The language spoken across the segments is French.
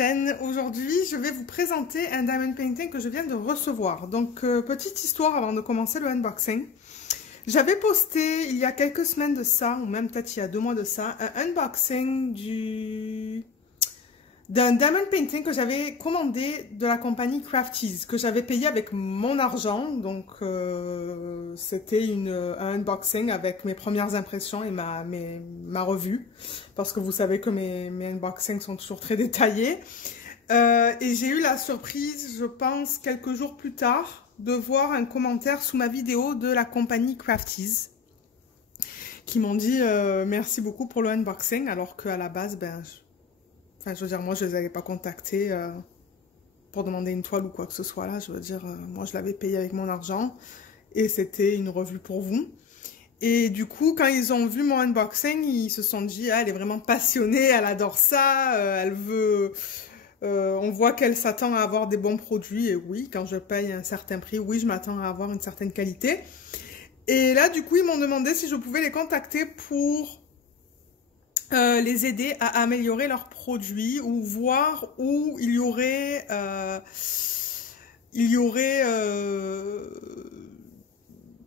chaîne. Aujourd'hui, je vais vous présenter un diamond painting que je viens de recevoir. Donc, petite histoire avant de commencer le unboxing. J'avais posté il y a quelques semaines de ça, ou même peut-être il y a 2 mois de ça, un unboxing d'un diamond painting que j'avais commandé de la compagnie Crafties, que j'avais payé avec mon argent. Donc, c'était un unboxing avec mes premières impressions et ma revue. Parce que vous savez que mes unboxings sont toujours très détaillés. Et j'ai eu la surprise, je pense, quelques jours plus tard, de voir un commentaire sous ma vidéo de la compagnie Crafties, qui m'ont dit merci beaucoup pour le unboxing, alors qu'à la base, je veux dire, moi, je les avais pas contactés pour demander une toile ou quoi que ce soit là. Je veux dire, moi, je l'avais payé avec mon argent et c'était une revue pour vous. Et du coup, quand ils ont vu mon unboxing, ils se sont dit, ah, elle est vraiment passionnée, elle adore ça, elle veut... on voit qu'elle s'attend à avoir des bons produits. Et oui, quand je paye un certain prix, oui, je m'attends à avoir une certaine qualité. Et là, du coup, ils m'ont demandé si je pouvais les contacter pour... les aider à améliorer leurs produits ou voir où il y aurait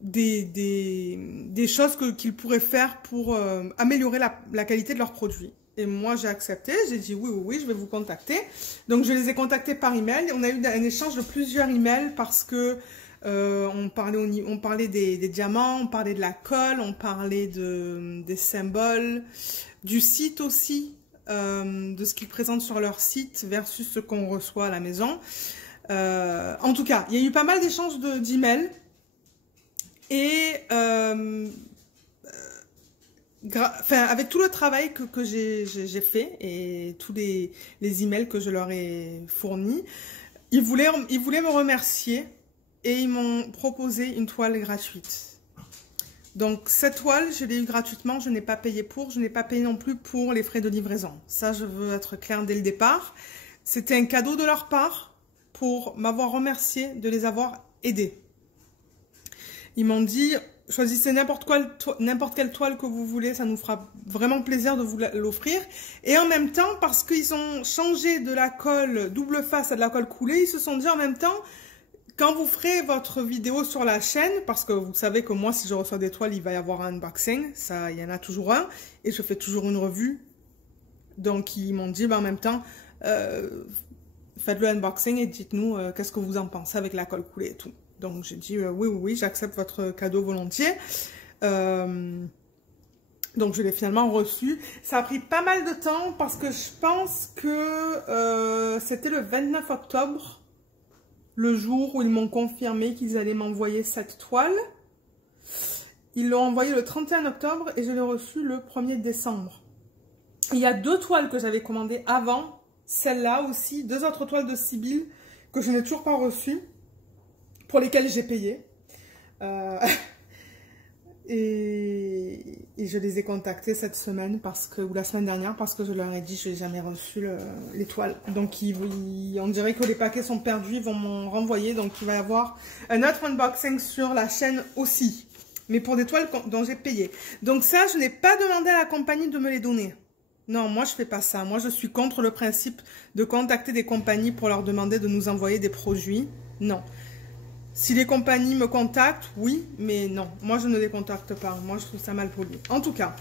des choses qu'ils pourraient faire pour améliorer la qualité de leurs produits. Et moi, j'ai accepté, j'ai dit oui, je vais vous contacter. Donc, je les ai contactés par email. On a eu un échange de plusieurs emails parce que on parlait des diamants, on parlait de la colle, on parlait des symboles, du site aussi, de ce qu'ils présentent sur leur site versus ce qu'on reçoit à la maison. En tout cas, il y a eu pas mal d'échanges d'emails. Et avec tout le travail que j'ai fait et tous les emails que je leur ai fournis, ils voulaient me remercier et ils m'ont proposé une toile gratuite. Donc cette toile, je l'ai eu gratuitement, je n'ai pas payé pour, je n'ai pas payé non plus pour les frais de livraison. Ça, je veux être claire dès le départ. C'était un cadeau de leur part pour m'avoir remercié de les avoir aidés. Ils m'ont dit, choisissez n'importe quelle toile que vous voulez, ça nous fera vraiment plaisir de vous l'offrir. Et en même temps, parce qu'ils ont changé de la colle double face à de la colle coulée, ils se sont dit en même temps, quand vous ferez votre vidéo sur la chaîne, parce que vous savez que moi, si je reçois des toiles, il va y avoir un unboxing, ça, il y en a toujours un, et je fais toujours une revue. Donc, ils m'ont dit, en même temps, faites le unboxing et dites-nous qu'est-ce que vous en pensez avec la colle coulée et tout. Donc, j'ai dit, oui, j'accepte votre cadeau volontiers. Donc, je l'ai finalement reçu. Ça a pris pas mal de temps parce que je pense que c'était le 29 octobre, le jour où ils m'ont confirmé qu'ils allaient m'envoyer cette toile. Ils l'ont envoyé le 31 octobre et je l'ai reçu le 1er décembre. Il y a 2 toiles que j'avais commandées avant, celle-là aussi, 2 autres toiles de Sibylle que je n'ai toujours pas reçues, pour lesquelles j'ai payé. Et je les ai contactés cette semaine, ou la semaine dernière, parce que je leur ai dit que je n'ai jamais reçu les toiles. Donc, on dirait que les paquets sont perdus, ils vont m'en renvoyer. Donc, il va y avoir un autre unboxing sur la chaîne aussi. Mais pour des toiles dont j'ai payé. Donc ça, je n'ai pas demandé à la compagnie de me les donner. Non, moi, je fais pas ça. Moi, je suis contre le principe de contacter des compagnies pour leur demander de nous envoyer des produits. Non. Si les compagnies me contactent, oui, mais non. Moi, je ne les contacte pas. Moi, je trouve ça mal poli. En tout cas,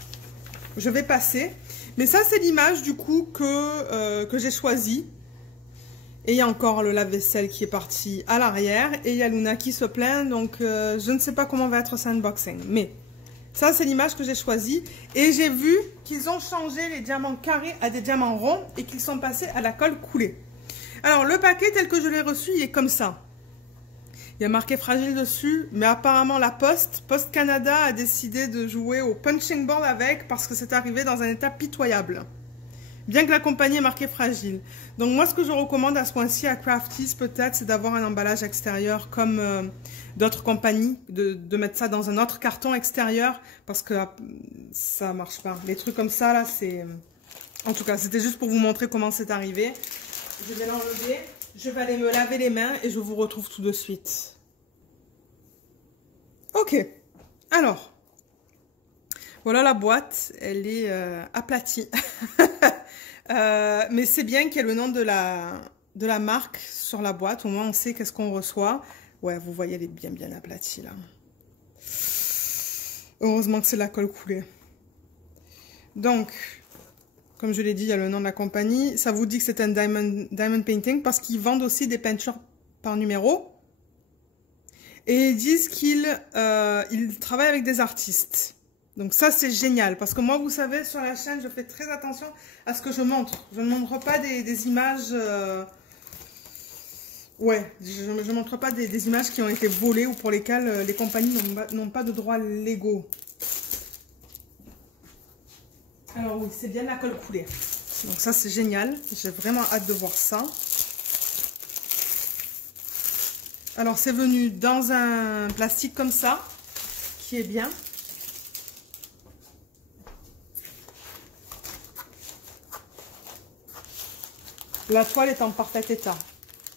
je vais passer. Mais ça, c'est l'image, du coup, que j'ai choisie. Et il y a encore le lave-vaisselle qui est parti à l'arrière. Et il y a Luna qui se plaint. Donc, je ne sais pas comment va être ce unboxing. Mais ça, c'est l'image que j'ai choisie. Et j'ai vu qu'ils ont changé les diamants carrés à des diamants ronds et qu'ils sont passés à la colle coulée. Alors, le paquet tel que je l'ai reçu, il est comme ça. Il y a marqué fragile dessus, mais apparemment la Poste Canada a décidé de jouer au punching board avec parce que c'est arrivé dans un état pitoyable. Bien que la compagnie ait marqué fragile. Donc moi, ce que je recommande à ce point-ci à Crafties, peut-être, c'est d'avoir un emballage extérieur comme d'autres compagnies, de mettre ça dans un autre carton extérieur parce que ça marche pas. Les trucs comme ça, là, c'est... En tout cas, c'était juste pour vous montrer comment c'est arrivé. Je vais l'enlever. Je vais aller me laver les mains et je vous retrouve tout de suite. Ok. Alors, voilà la boîte. Elle est aplatie. Mais c'est bien qu'il y ait le nom de la marque sur la boîte. Au moins, on sait qu'est-ce qu'on reçoit. Ouais, vous voyez, elle est bien, bien aplatie, là. Heureusement que c'est de la colle coulée. Donc, comme je l'ai dit, il y a le nom de la compagnie. Ça vous dit que c'est un diamond painting parce qu'ils vendent aussi des peintures par numéro. Et ils disent qu'ils travaillent avec des artistes. Donc ça, c'est génial. Parce que moi, vous savez, sur la chaîne, je fais très attention à ce que je montre. Je ne montre pas des images... Ouais, je ne montre pas des images qui ont été volées ou pour lesquelles les compagnies n'ont pas de droits légaux. Alors oui, c'est bien de la colle coulée. Donc ça, c'est génial. J'ai vraiment hâte de voir ça. Alors, c'est venu dans un plastique comme ça, qui est bien. La toile est en parfait état.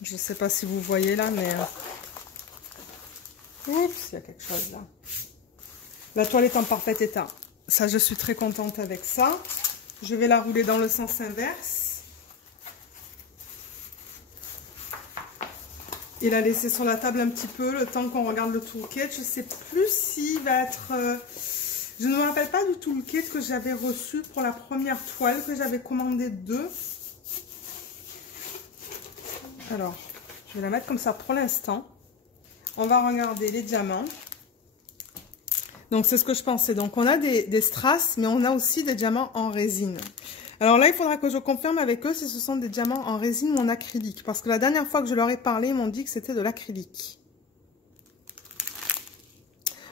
Je ne sais pas si vous voyez là, mais... Oups, il y a quelque chose là. La toile est en parfait état. Ça, je suis très contente avec ça. Je vais la rouler dans le sens inverse. Et la laisser sur la table un petit peu, le temps qu'on regarde le toolkit. Je ne sais plus s'il va être... Je ne me rappelle pas du toolkit que j'avais reçu pour la première toile, que j'avais commandé 2. Alors, je vais la mettre comme ça pour l'instant. On va regarder les diamants. Donc, c'est ce que je pensais. Donc, on a des strass, mais on a aussi des diamants en résine. Alors là, il faudra que je confirme avec eux si ce sont des diamants en résine ou en acrylique. Parce que la dernière fois que je leur ai parlé, ils m'ont dit que c'était de l'acrylique.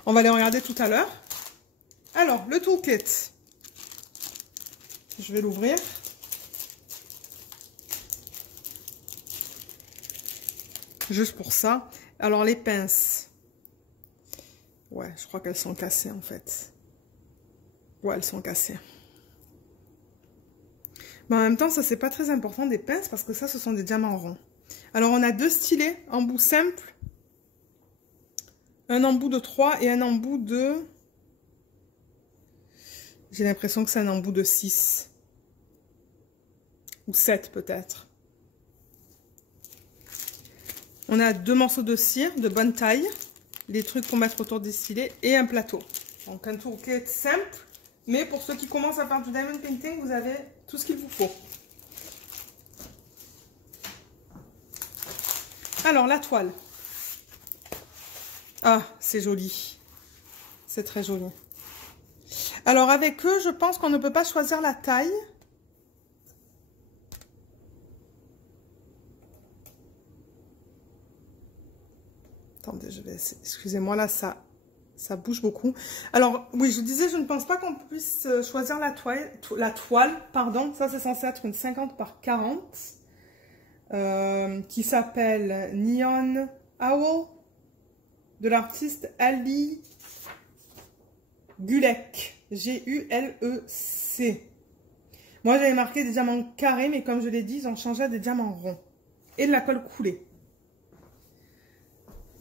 On va les regarder tout à l'heure. Alors, le toolkit. Je vais l'ouvrir. Juste pour ça. Alors, les pinces. Ouais, je crois qu'elles sont cassées en fait. Ouais, elles sont cassées. Mais en même temps, ça, c'est pas très important des pinces parce que ça, ce sont des diamants ronds. Alors, on a 2 stylets, embout simple, un embout de 3 et un embout de... J'ai l'impression que c'est un embout de 6. Ou 7 peut-être. On a 2 morceaux de cire de bonne taille, les trucs pour mettre autour des stylets et un plateau. Donc, un toolkit simple. Mais pour ceux qui commencent à faire du diamond painting, vous avez tout ce qu'il vous faut. Alors, la toile. Ah, c'est joli. C'est très joli. Alors, avec eux, je pense qu'on ne peut pas choisir la taille. Attendez, je vais essayer. Excusez-moi, là, ça bouge beaucoup. Alors, oui, je disais, je ne pense pas qu'on puisse choisir la toile, pardon. Ça, c'est censé être une 50 par 40. Qui s'appelle Neon Owl, de l'artiste Ali Gulec. G-U-L-E-C. Moi, j'avais marqué des diamants carrés, mais comme je l'ai dit, ils ont changé à des diamants ronds. Et de la colle coulée.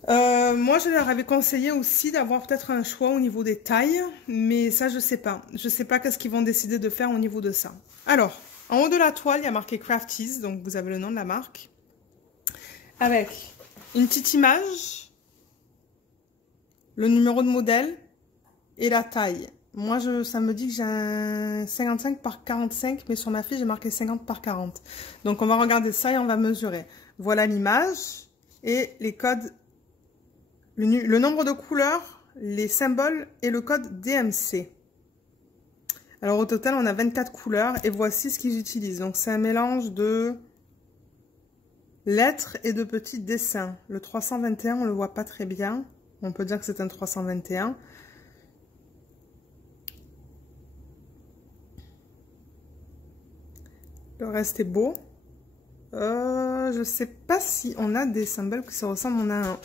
Moi, je leur avais conseillé aussi d'avoir peut-être un choix au niveau des tailles, mais ça, je sais pas. Je sais pas qu'est-ce qu'ils vont décider de faire au niveau de ça. Alors, en haut de la toile, il y a marqué Crafties, donc vous avez le nom de la marque, avec une petite image, le numéro de modèle et la taille. Moi, ça me dit que j'ai un 55 par 45, mais sur ma fiche, j'ai marqué 50 par 40. Donc, on va regarder ça et on va mesurer. Voilà l'image et les codes. Le nombre de couleurs, les symboles et le code DMC. Alors au total, on a 24 couleurs et voici ce qu'ils utilisent. Donc c'est un mélange de lettres et de petits dessins. Le 321, on le voit pas très bien. On peut dire que c'est un 321. Le reste est beau. Je sais pas si on a des symboles qui se ressemblent. On a un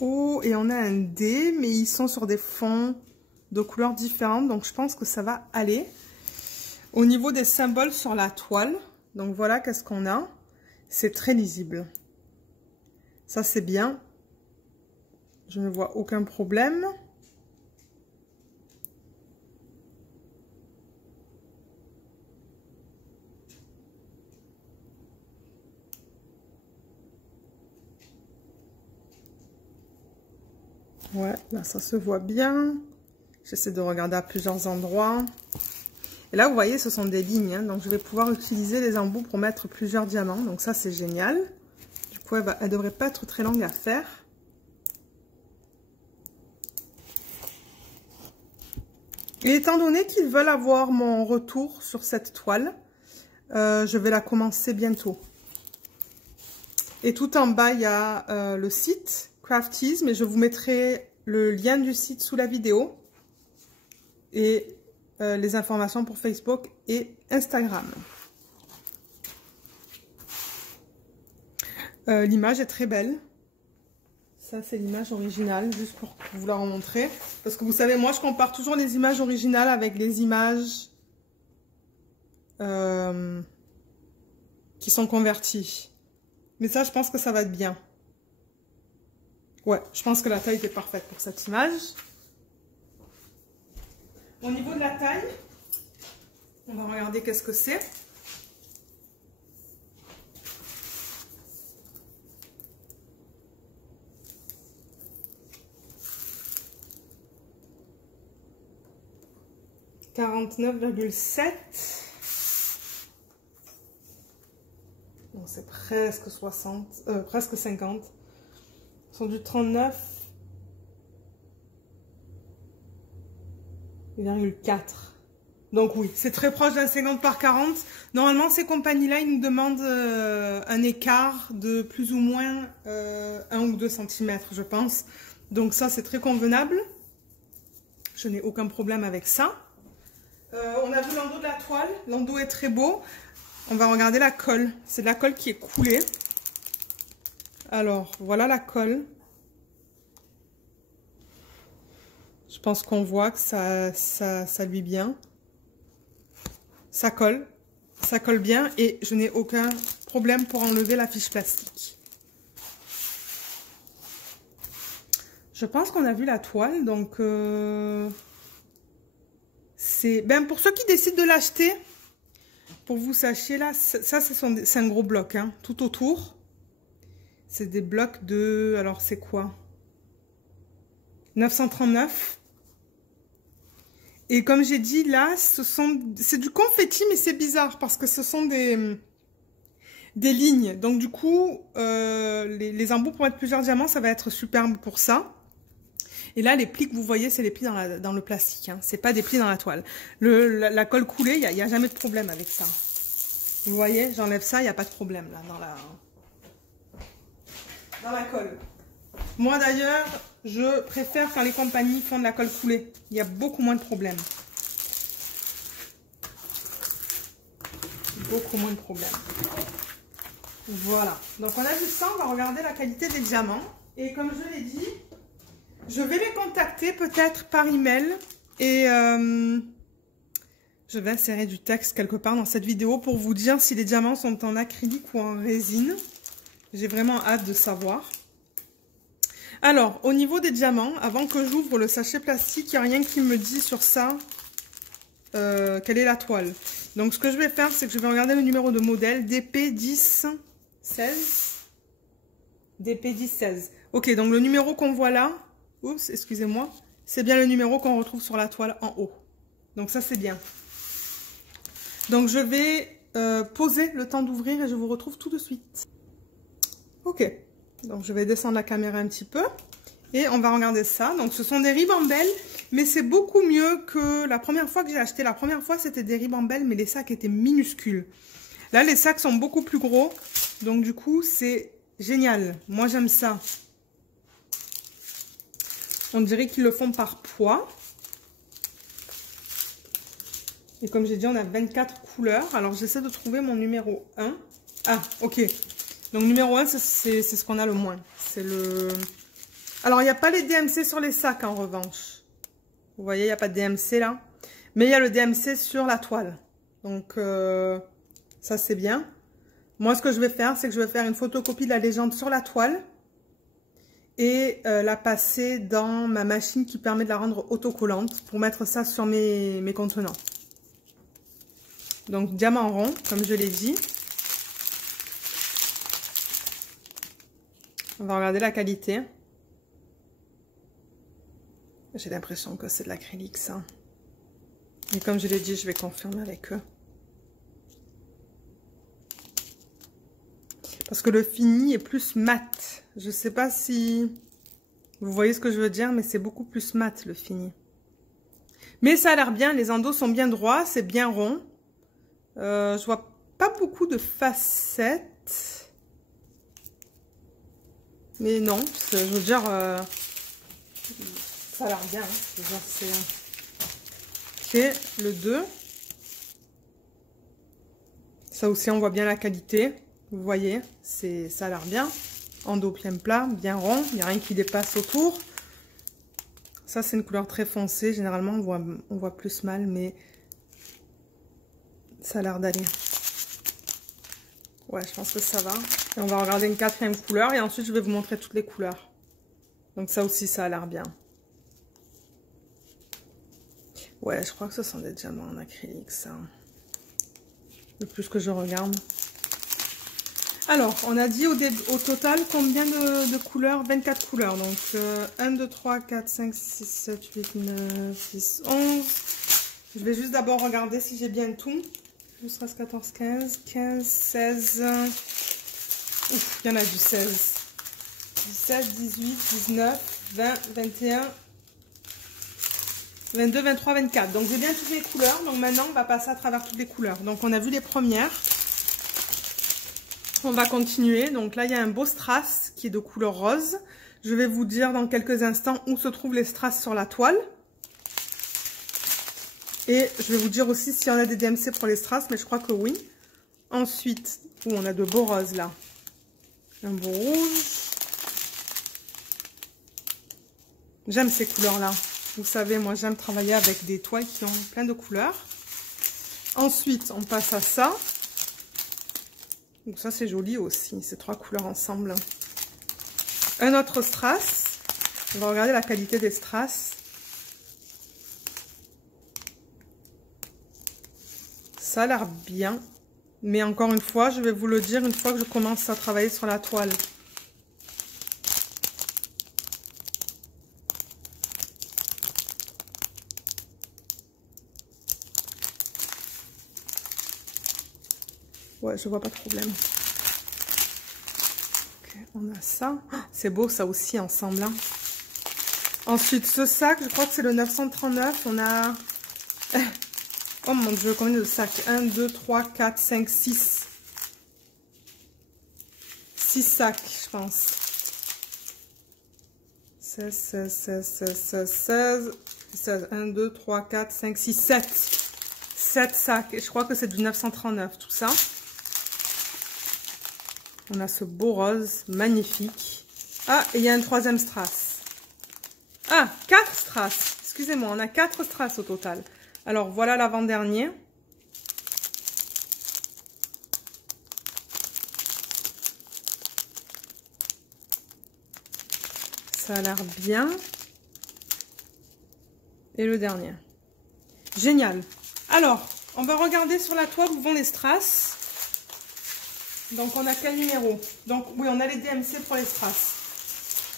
O et on a un D, mais ils sont sur des fonds de couleurs différentes, donc je pense que ça va aller. Au niveau des symboles sur la toile, donc voilà qu'est-ce qu'on a. C'est très lisible. Ça, c'est bien. Je ne vois aucun problème. Ouais, là, ça se voit bien. J'essaie de regarder à plusieurs endroits. Et là, vous voyez, ce sont des lignes. Hein, donc, je vais pouvoir utiliser les embouts pour mettre plusieurs diamants. Donc, ça, c'est génial. Du coup, elle devrait pas être très longue à faire. Et étant donné qu'ils veulent avoir mon retour sur cette toile, je vais la commencer bientôt. Et tout en bas, il y a le site Craftease, mais je vous mettrai le lien du site sous la vidéo. Et les informations pour Facebook et Instagram. L'image est très belle. Ça, c'est l'image originale, juste pour vous la remontrer. Parce que vous savez, moi, je compare toujours les images originales avec les images qui sont converties. Mais ça, je pense que ça va être bien. Ouais, je pense que la taille était parfaite pour cette image. Au niveau de la taille, on va regarder qu'est-ce que c'est. « 49,7 ». Bon, c'est presque 60, presque 50. Ils sont du 39,4. Donc oui, c'est très proche d'un 50 par 40. Normalement, ces compagnies-là, ils nous demandent un écart de plus ou moins 1 ou 2 cm, je pense. Donc ça, c'est très convenable. Je n'ai aucun problème avec ça. On a vu l'endos de la toile. L'endos est très beau. On va regarder la colle. C'est de la colle qui est coulée. Alors, voilà la colle. Je pense qu'on voit que ça lui bien. Ça colle bien et je n'ai aucun problème pour enlever la fiche plastique. Je pense qu'on a vu la toile, donc c'est ben pour ceux qui décident de l'acheter, pour que vous sachiez là, ça c'est un gros bloc hein, tout autour. C'est des blocs de, alors c'est quoi? 939. Et comme j'ai dit là, c'est du confetti, mais c'est bizarre parce que ce sont des lignes. Donc du coup, les embouts pour mettre plusieurs diamants, ça va être superbe pour ça. Et là, les plis que vous voyez, c'est les plis dans le plastique. Hein. C'est pas des plis dans la toile. La colle coulée, il n'y a jamais de problème avec ça. Vous voyez, j'enlève ça, il n'y a pas de problème là dans la colle. Moi d'ailleurs, je préfère quand les compagnies font de la colle coulée. Il y a beaucoup moins de problèmes. Beaucoup moins de problèmes. Voilà. Donc on a vu ça, on va regarder la qualité des diamants. Et comme je l'ai dit, je vais les contacter peut-être par email. Et je vais insérer du texte quelque part dans cette vidéo pour vous dire si les diamants sont en acrylique ou en résine. J'ai vraiment hâte de savoir. Alors, au niveau des diamants, avant que j'ouvre le sachet plastique, il n'y a rien qui me dit sur ça quelle est la toile. Donc, ce que je vais faire, c'est que je vais regarder le numéro de modèle DP1016. DP1016. Ok, donc le numéro qu'on voit là, oups, excusez-moi, c'est bien le numéro qu'on retrouve sur la toile en haut. Donc, ça, c'est bien. Donc, je vais poser le temps d'ouvrir et je vous retrouve tout de suite. Ok. Donc, je vais descendre la caméra un petit peu et on va regarder ça. Donc, ce sont des ribambelles, mais c'est beaucoup mieux que la première fois que j'ai acheté. La première fois, c'était des ribambelles, mais les sacs étaient minuscules. Là, les sacs sont beaucoup plus gros. Donc, du coup, c'est génial. Moi, j'aime ça. On dirait qu'ils le font par poids. Et comme j'ai dit, on a 24 couleurs. Alors, j'essaie de trouver mon numéro 1. Ah, ok. Donc, numéro 1, c'est ce qu'on a le moins. C'est le... Alors, il n'y a pas les DMC sur les sacs, en revanche. Vous voyez, il n'y a pas de DMC là. Mais il y a le DMC sur la toile. Donc, ça, c'est bien. Moi, ce que je vais faire, c'est que je vais faire une photocopie de la légende sur la toile. Et la passer dans ma machine qui permet de la rendre autocollante pour mettre ça sur mes contenants. Donc, diamant rond, comme je l'ai dit. On va regarder la qualité. J'ai l'impression que c'est de l'acrylique, ça. Et comme je l'ai dit, je vais confirmer avec eux. Parce que le fini est plus mat. Je sais pas si vous voyez ce que je veux dire, mais c'est beaucoup plus mat, le fini. Mais ça a l'air bien, les endos sont bien droits, c'est bien rond. Je vois pas beaucoup de facettes. Mais non, je veux dire, ça a l'air bien. Hein. Je veux dire, c'est... Ok, le 2. Ça aussi, on voit bien la qualité. Vous voyez, ça a l'air bien. Endo plein plat, bien rond, il n'y a rien qui dépasse autour. Ça, c'est une couleur très foncée. Généralement, on voit plus mal, mais ça a l'air d'aller. Ouais, je pense que ça va. Et on va regarder une 4e couleur et ensuite, je vais vous montrer toutes les couleurs. Donc ça aussi, ça a l'air bien. Ouais, je crois que ce sont des diamants en acrylique, ça. Le plus que je regarde. Alors, on a dit au total combien de couleurs? 24 couleurs. Donc, 1, 2, 3, 4, 5, 6, 7, 8, 9, 10, 11. Je vais juste d'abord regarder si j'ai bien tout. 12, 13, 14, 15, 15, 16. Ouf, il y en a du 16. 17, 18, 19, 20, 21, 22, 23, 24. Donc, j'ai bien toutes les couleurs. Donc, maintenant, on va passer à travers toutes les couleurs. Donc, on a vu les premières. On va continuer. Donc là, il y a un beau strass qui est de couleur rose. Je vais vous dire dans quelques instants où se trouvent les strass sur la toile. Et je vais vous dire aussi si on a des DMC pour les strass, mais je crois que oui. Ensuite, on a de beaux roses là. Un beau rouge. J'aime ces couleurs-là. Vous savez, moi, j'aime travailler avec des toiles qui ont plein de couleurs. Ensuite, on passe à ça. Donc ça, c'est joli aussi, ces 3 couleurs ensemble. Un autre strass. On va regarder la qualité des strass. Ça a l'air bien. Mais encore une fois, je vais vous le dire une fois que je commence à travailler sur la toile. Ouais, je vois pas de problème. Ok, on a ça. Oh, c'est beau ça aussi ensemble. Hein. Ensuite, ce sac, je crois que c'est le 939. On a... Oh mon dieu, combien de sacs? 1, 2, 3, 4, 5, 6. 6 sacs, je pense. 16, 16, 16, 16, 16, 16. 16. 1, 2, 3, 4, 5, 6, 7. 7 sacs. Et je crois que c'est du 939, tout ça. On a ce beau rose, magnifique. Ah, et il y a un 3e strass. Ah, 4 strass. Excusez-moi, on a 4 strass au total. Alors, voilà l'avant-dernier. Ça a l'air bien. Et le dernier. Génial. Alors, on va regarder sur la toile où vont les strass. Donc, on a quel numéro? Donc, oui, on a les DMC pour les strass.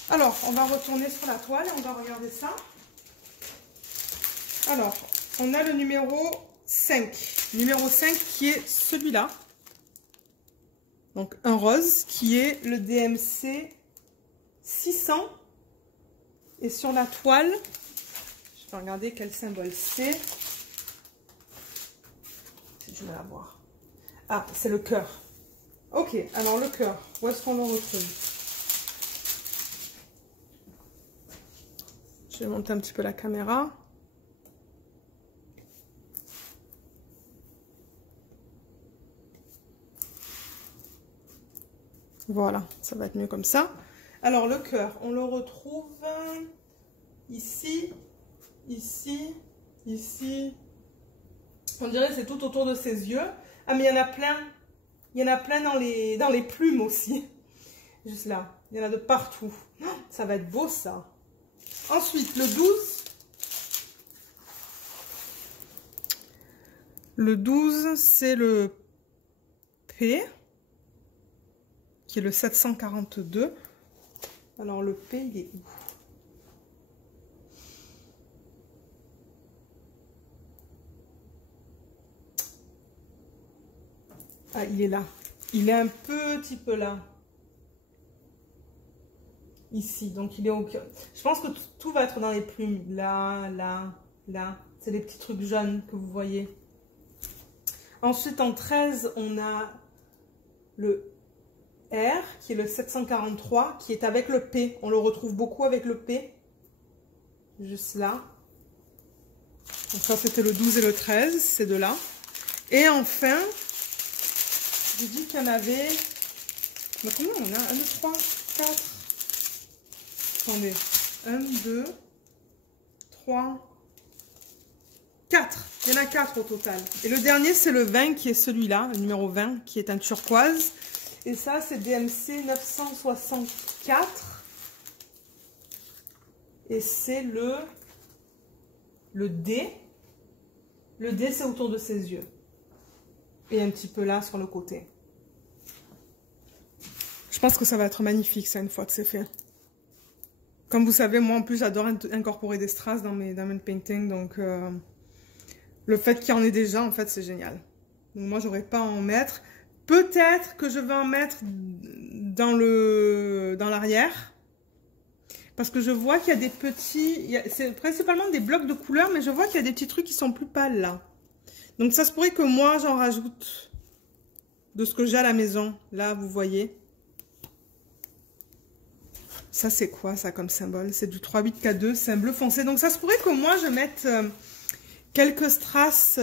Alors, on va retourner sur la toile et on va regarder ça. Alors, on a le numéro 5. Numéro 5 qui est celui-là. Donc, un rose qui est le DMC 600. Et sur la toile, je vais regarder quel symbole c'est. Si je vais la voir. Ah, c'est le cœur. Ok, alors le cœur, où est-ce qu'on le retrouve? Je vais monter un petit peu la caméra. Voilà, ça va être mieux comme ça. Alors le cœur, on le retrouve ici, ici, ici. On dirait que c'est tout autour de ses yeux. Ah mais il y en a plein. Il y en a plein dans les plumes aussi. Juste là. Il y en a de partout. Oh, ça va être beau ça. Ensuite, le 12. Le 12, c'est le P. Qui est le 742. Alors le P, il est où? Ah, il est là. Il est un petit peu là. Ici, donc il est au cœur. Je pense que tout va être dans les plumes. Là, là, là. C'est les petits trucs jaunes que vous voyez. Ensuite, en 13, on a le R, qui est le 743, qui est avec le P. On le retrouve beaucoup avec le P. Juste là. Donc ça, c'était le 12 et le 13, ces deux-là. Et enfin, j'ai dit qu'il y en avait... Mais combien on a? 1, 2, 3, 4... Attendez. 1, 2, 3, 4. Il y en a 4 au total. Et le dernier, c'est le 20 qui est celui-là, le numéro 20, qui est un turquoise. Et ça, c'est DMC 964. Et c'est le D. Le D, c'est autour de ses yeux. Et un petit peu là, sur le côté. Je pense que ça va être magnifique, ça, une fois que c'est fait. Comme vous savez, moi, en plus, j'adore incorporer des strass dans mes paintings. Donc, le fait qu'il y en ait déjà, en fait, c'est génial. Donc, moi, j'aurais pas à en mettre. Peut-être que je vais en mettre dans l'arrière. Parce que je vois qu'il y a des petits... C'est principalement des blocs de couleurs, mais je vois qu'il y a des petits trucs qui sont plus pâles, là. Donc, ça se pourrait que moi, j'en rajoute de ce que j'ai à la maison. Là, vous voyez. Ça, c'est quoi, ça, comme symbole? C'est du 3,8K2, c'est un bleu foncé. Donc, ça se pourrait que moi, je mette quelques strass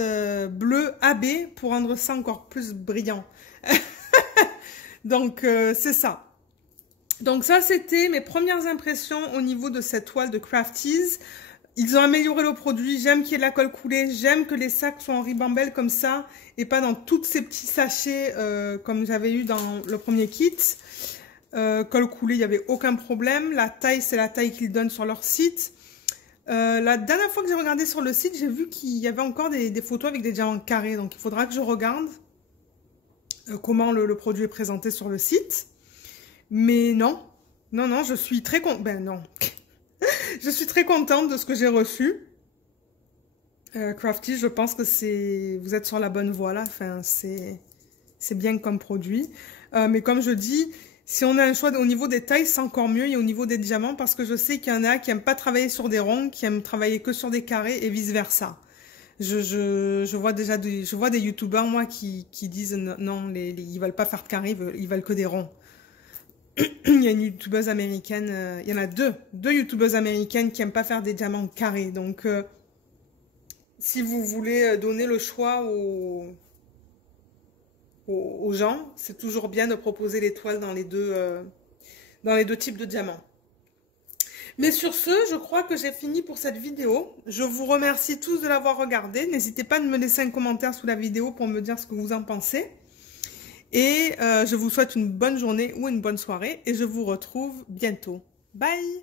bleu AB pour rendre ça encore plus brillant. Donc, c'est ça. Donc, ça, c'était mes premières impressions au niveau de cette toile de Crafties. Ils ont amélioré le produit. J'aime qu'il y ait de la colle coulée. J'aime que les sacs soient en ribambelle comme ça et pas dans tous ces petits sachets comme j'avais eu dans le premier kit. Colle coulée, il n'y avait aucun problème. La taille, c'est la taille qu'ils donnent sur leur site. La dernière fois que j'ai regardé sur le site, j'ai vu qu'il y avait encore des photos avec des diamants carrés. Donc, il faudra que je regarde comment le produit est présenté sur le site. Mais non, non, je suis très contente. Ben non, je suis très contente de ce que j'ai reçu. Crafty, je pense que vous êtes sur la bonne voie là. Enfin, c'est bien comme produit. Mais comme je dis... Si on a un choix au niveau des tailles, c'est encore mieux. Et au niveau des diamants, parce que je sais qu'il y en a qui n'aiment pas travailler sur des ronds, qui aiment travailler que sur des carrés et vice versa. Je vois déjà je vois des youtubeurs, moi, qui disent non, ils veulent pas faire de carrés, ils veulent que des ronds. Il y a une youtubeuse américaine, il y en a deux youtubeuses américaines qui aiment pas faire des diamants carrés. Donc, si vous voulez donner le choix aux gens, c'est toujours bien de proposer l'étoile dans les deux types de diamants. Mais sur ce, je crois que j'ai fini pour cette vidéo. Je vous remercie tous de l'avoir regardé. N'hésitez pas à me laisser un commentaire sous la vidéo pour me dire ce que vous en pensez. Et je vous souhaite une bonne journée ou une bonne soirée. Et je vous retrouve bientôt. Bye!